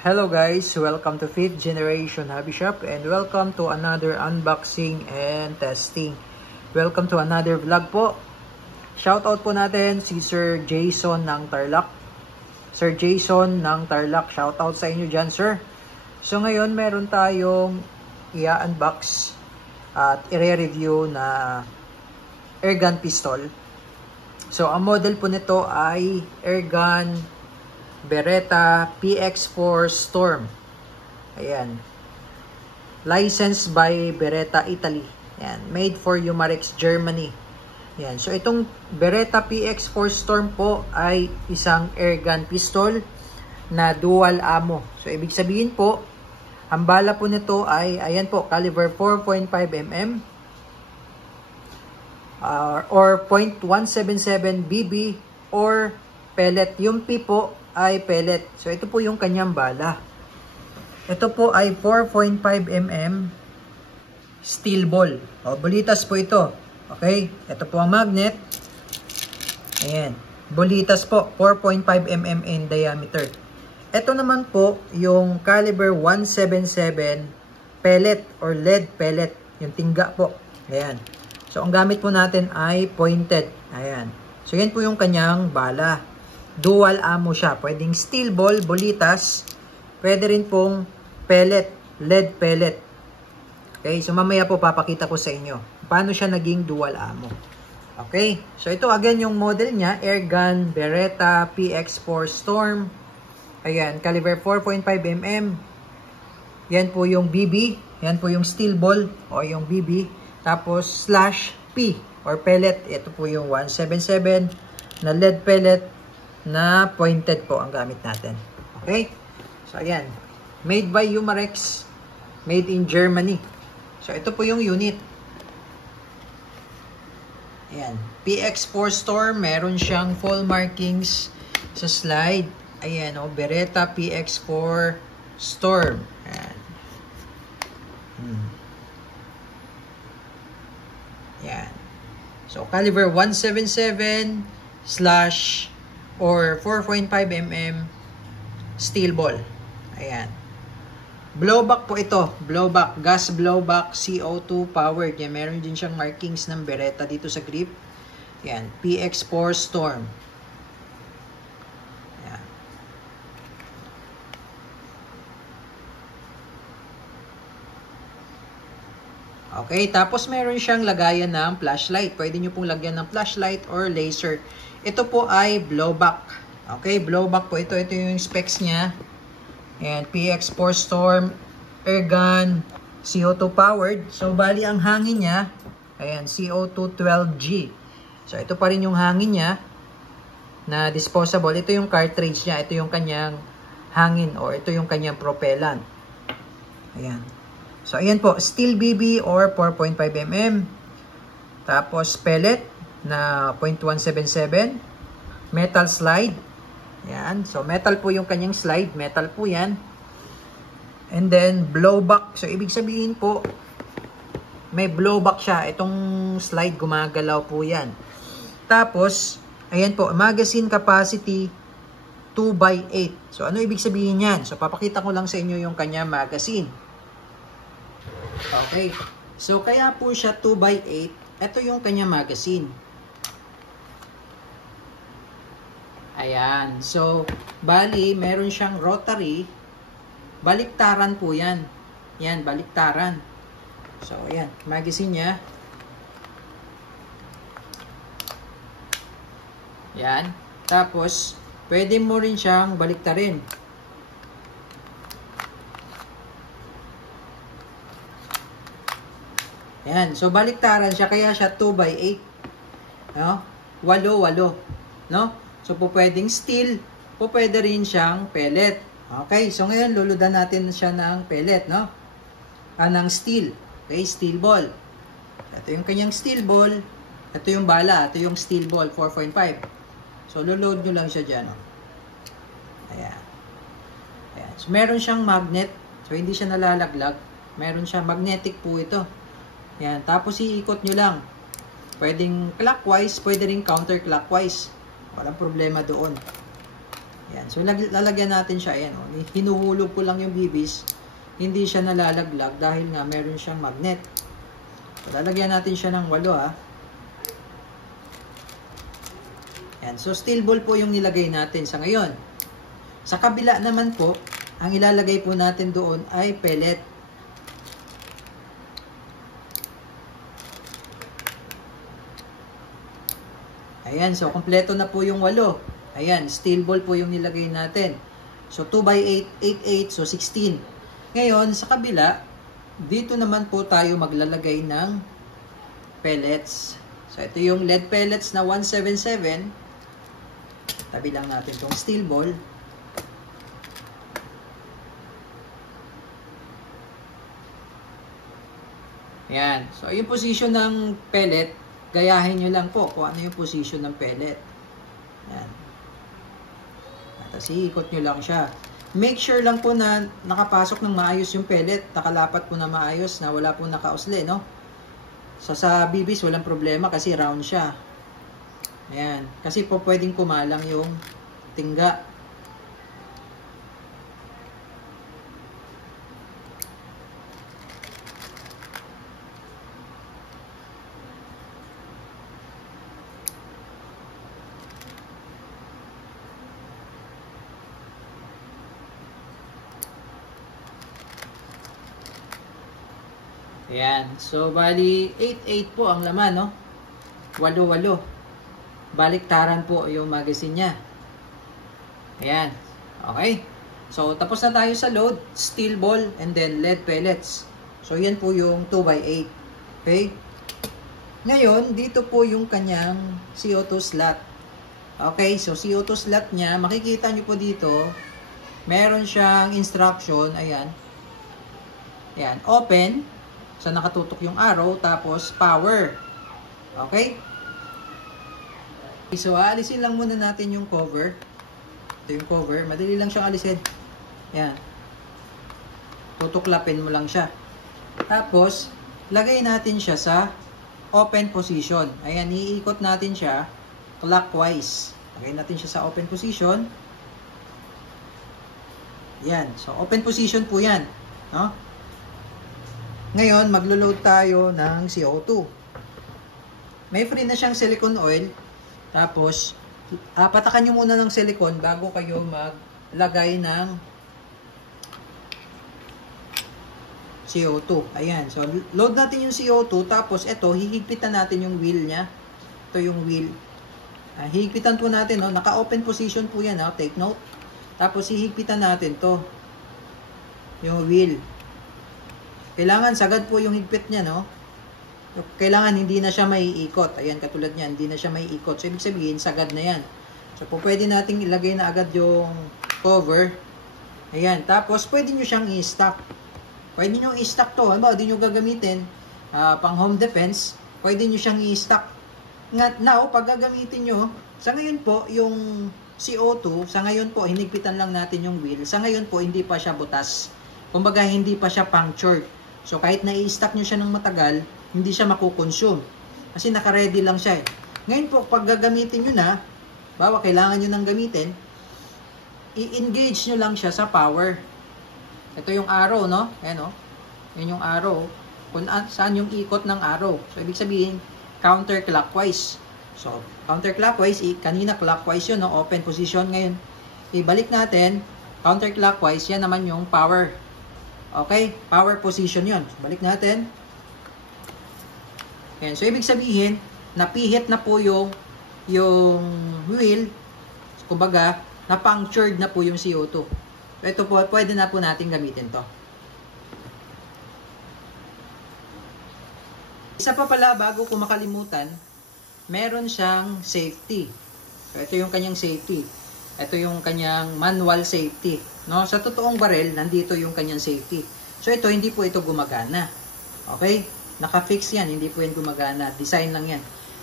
Hello guys, welcome to 5th Generation Hobby Shop and welcome to another unboxing and testing. Welcome to another vlog po. Shoutout po natin si Sir Jason ng Tarlac. Sir Jason ng Tarlac, shoutout sa inyo dyan sir. So ngayon meron tayong i-unbox at i-review na airgun pistol. So ang model po nito ay airgun Beretta PX4 Storm. Ayan. Licensed by Beretta Italy. Ayan. Made for Umarex Germany. Ayan. So itong Beretta PX4 Storm po ay isang airgun pistol na dual ammo. So ibig sabihin po, ang bala po nito ay, ayan po, caliber 4.5mm or .177 BB or pellet. Yung P po ay pellet. So ito po yung kanyang bala. Ito po ay 4.5mm steel ball. O, bulitas po ito. Okay? Ito po ang magnet. Ayan. Bulitas po. 4.5mm in diameter. Ito naman po yung caliber 177 pellet or lead pellet. Yung tingga po. Ayan. So ang gamit po natin ay pointed. Ayan. So yan po yung kanyang bala. Dual ammo siya. Pwedeng steel ball, bulitas. Pwede rin pong pellet, lead pellet. Okay, so mamaya po papakita ko sa inyo paano siya naging dual ammo. Okay, so ito again yung model niya, airgun Beretta PX4 Storm. Ayan, caliber 4.5mm. Yan po yung BB. Yan po yung steel ball o yung BB. Tapos slash P or pellet. Ito po yung 177 na lead pellet na pointed po ang gamit natin. Okay? So, ayan. Made by Umarex. Made in Germany. So, ito po yung unit. Ayan. PX4 Storm. Meron siyang full markings sa slide. Ayan, o. Beretta PX4 Storm. Ayan. Ayan. So, caliber 177 slash or 4.5mm steel ball. Ayan. Blowback po ito. Blowback. Gas blowback. CO2 powered. Yan. Meron din siyang markings ng Beretta dito sa grip. Ayan. PX4 Storm. Ayan. Okay. Tapos meron siyang lagayan ng flashlight. Pwede nyo pong lagyan ng flashlight or laser. Ito po ay blowback. Okay, blowback po ito. Ito yung specs niya. And PX4 Storm, airgun, CO2 powered. So, bali ang hangin niya, ayan, CO2 12G. So, ito pa rin yung hangin niya na disposable. Ito yung cartridge niya. Ito yung kanyang hangin or ito yung kanyang propellant. Ayan. So, ayan po. Steel BB or 4.5mm. Tapos, pellet na .177 metal slide. Yan. So, metal po yung kanyang slide. Metal po yan. And then, blowback. So, ibig sabihin po, may blowback siya. Itong slide, gumagalaw po yan. Tapos, ayan po, magazine capacity 2x8. So, ano ibig sabihin yan? So, papakita ko lang sa inyo yung kanyang magazine. Okay. So, kaya po siya 2x8. Ito yung kanyang magazine. Ayan. So, bali, meron siyang rotary. Baliktaran po yan. Yan, baliktaran. So, ayan. Magazine niya. Yan. Tapos, pwede mo rin siyang baliktarin. Ayan. So, baliktaran siya. Kaya siya 2x8. No? 8. No? So, po pwedeng steel, po pwede rin siyang pellet. Okay, so ngayon, luludan natin siya ng pellet, no? Ng steel. Okay, steel ball. Ito yung kanyang steel ball. Ito yung bala. Ito yung steel ball, 4.5. So, lulod nyo lang siya dyan, no? Ayan. Ayan. So, meron siyang magnet. So, hindi siya nalalaglag. Meron siyang magnetic po ito. Ayan. Tapos, iikot nyo lang. Pwedeng clockwise, pwede rin counterclockwise. Walang problema doon. Ayan. So, lalagyan natin siya. Ayan, oh. Hinuhulog ko lang yung bibis. Hindi siya nalalaglag dahil nga meron siyang magnet. So, lalagyan natin siya ng 8, ha. Ayan. So, steel ball po yung nilagay natin sa ngayon. Sa kabila naman po, ang ilalagay po natin doon ay pellet. Ayan, so kompleto na po yung 8. Ayan, steel ball po yung nilagay natin. So 2x8, 8, 8, so 16. Ngayon, sa kabila, dito naman po tayo maglalagay ng pellets. So ito yung lead pellets na 177. Tabi lang natin tong steel ball. Ayan, so yung position ng pellet, gayahin nyo lang po kung ano yung position ng pellet. Ayan. Tapos iikot nyo lang siya. Make sure lang po na nakapasok ng maayos yung pellet. Nakalapat po na maayos, na wala po nakausli, no? So sa bibis, walang problema kasi round siya. Ayan. Kasi po pwedeng kumalang yung tingga. Ayan. So, bali, 8-8 po ang laman, no? 8-8. Baliktaran po yung magazine niya. Ayan. Okay. So, tapos na tayo sa load, steel ball, and then lead pellets. So, yan po yung 2x8. Okay? Ngayon, dito po yung kanyang CO2 slot. Okay. So, CO2 slot niya, makikita nyo po dito, meron siyang instruction. Ayan. Ayan. Open. So, nakatutok yung arrow, tapos power. Okay? So, aalisin lang muna natin yung cover. Ito yung cover. Madali lang siyang alisin. Yan. Tutuklapin mo lang siya. Tapos, lagay natin siya sa open position. Ayan, iikot natin siya clockwise. Lagay natin siya sa open position. Yan. So, open position po yan. No? Ngayon, maglo-load tayo ng CO2. May free na siyang silicone oil. Tapos, patakan nyo muna ng silicone bago kayo maglagay ng CO2. Ayan. So, load natin yung CO2. Tapos, ito, hihigpitan natin yung wheel niya. Ito yung wheel. Hihigpitan po natin. No? Naka-open position po yan. No? Take note. Tapos, hihigpitan natin to yung wheel. Kailangan sagad po yung higpit niya, no? Kailangan hindi na siya maiikot. Ayan, katulad niyan, hindi na siya maiikot. So, ibig sabihin, sagad na yan. So, po pwede nating ilagay na agad yung cover. Ayan, tapos pwede nyo siyang i-stock. Pwede nyo i-stock to. Ano ba, hindi nyo gagamitin pang home defense. Pwede nyo siyang i-stock. Now, pag gagamitin nyo, sa ngayon po, yung CO2, sa ngayon po, hinigpitan lang natin yung wheel. Sa ngayon po, hindi pa siya butas. Kumbaga, hindi pa siya punctured. So, kahit na i-stock nyo siya ng matagal, hindi siya makukonsume. Kasi naka-ready lang siya. Ngayon po, pag gagamitin nyo na, bawa kailangan nyo nang gamitin, i-engage nyo lang siya sa power. Ito yung arrow, no? Ayan, no? Yan yung arrow. Kung saan yung ikot ng arrow. So, ibig sabihin, counterclockwise. So, counterclockwise, kanina clockwise yun, no? Open position. Ngayon, ibalik natin, counterclockwise, yan naman yung power. Okay? Power position yun. Balik natin. Ayan. So, ibig sabihin, napihit na po yung wheel. Kumbaga, na-punctured na po yung CO2. So, ito po, pwede na po natin gamitin to. Isa pa pala, bago ko makalimutan, meron siyang safety. So, ito yung kanyang safety. Ito yung kanyang manual safety. No? Sa totoong barrel, nandito yung kanyang safety. So, ito, hindi po ito gumagana. Okay? Naka-fix yan. Hindi po yan gumagana. Design lang yan.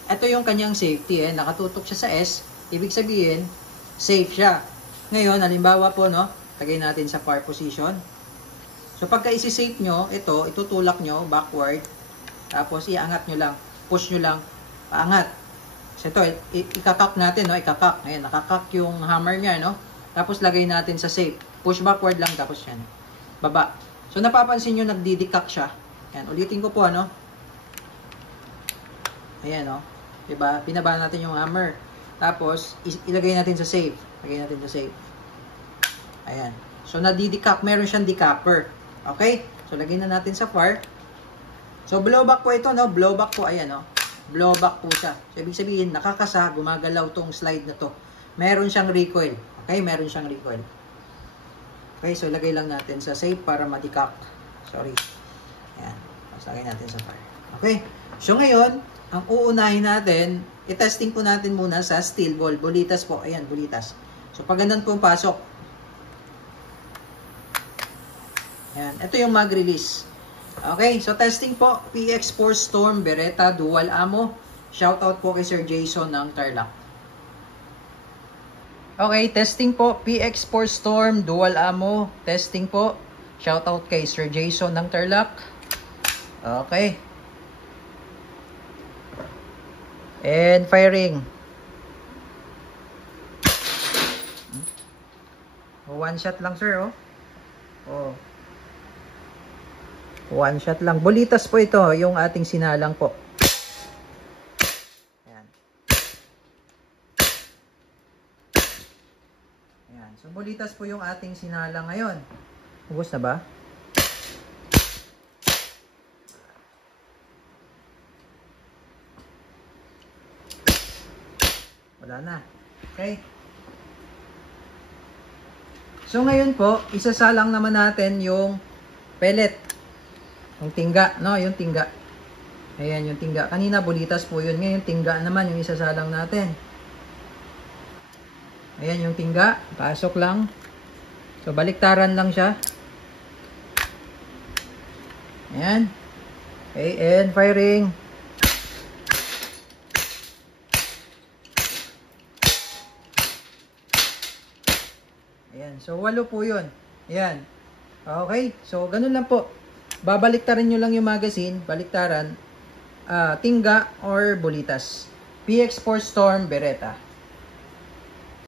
Ito yung kanyang safety. Nakatutok siya sa S. Ibig sabihin, safe siya. Ngayon, halimbawa po, no? Tagay natin sa par position. So, pagka isi-safe nyo, ito, itutulak nyo backward. Tapos, iangat nyo lang. Push nyo lang. Paangat. So, ito, ikakak natin, no? Ikakak. Ayan, nakakak yung hammer niya, no? Tapos lagay natin sa safe. Push backward lang tapos yan. Baba. So napapansin nyo nagdidikak siya. Yan, ulitin ko po ano. Ayan o. Diba? Pinaba natin yung hammer. Tapos ilagay natin sa safe. Lagay natin sa safe. Ayan. So nadidikak. Meron siyang decapper. Okay? So lagay na natin sa far. So blowback po ito no. Blowback po. Ayan o. Blowback po siya. So ibig sabihin nakakasa. Gumagalaw tong slide na to. Meron siyang recoil. Okay? Meron siyang recoil. Okay, so lagay lang natin sa safe para ma-decap. Sorry. Ayan. Tapos lagay natin sa fire. Okay. So ngayon, ang uunahin natin, i-testing po natin muna sa steel ball. Bulitas po. Ayan, bulitas. So pag ganun po pasok. Ayan. Ito yung mag-release. Okay, so testing po. PX4 Storm Beretta Dual Ammo. Shoutout po kay Sir Jason ng Tarlac. Okay, testing po. PX4 Storm, dual ammo. Testing po. Shoutout kay Sir Jason ng Tarlac. Okay. And firing. One shot lang, sir, oh. Oh. One shot lang. Bulitas po ito, yung ating sinalang po. So, bulitas po yung ating sinala ngayon. Ubus na ba? Wala na. Okay. So, ngayon po, isasalang naman natin yung pellet. Yung tingga, no? Yung tingga. Ayan, yung tingga. Kanina, bulitas po yun. Ngayon, tingga naman yung isasalang natin. Ayan yung tingga. Pasok lang. So, baliktaran lang siya. Ayan. Okay, and firing. Ayan. So, 8 po yun. Ayan. Okay. So, ganun lang po. Babaliktaran nyo lang yung magazine. Baliktaran. Tingga or bulitas. PX4 Storm Beretta.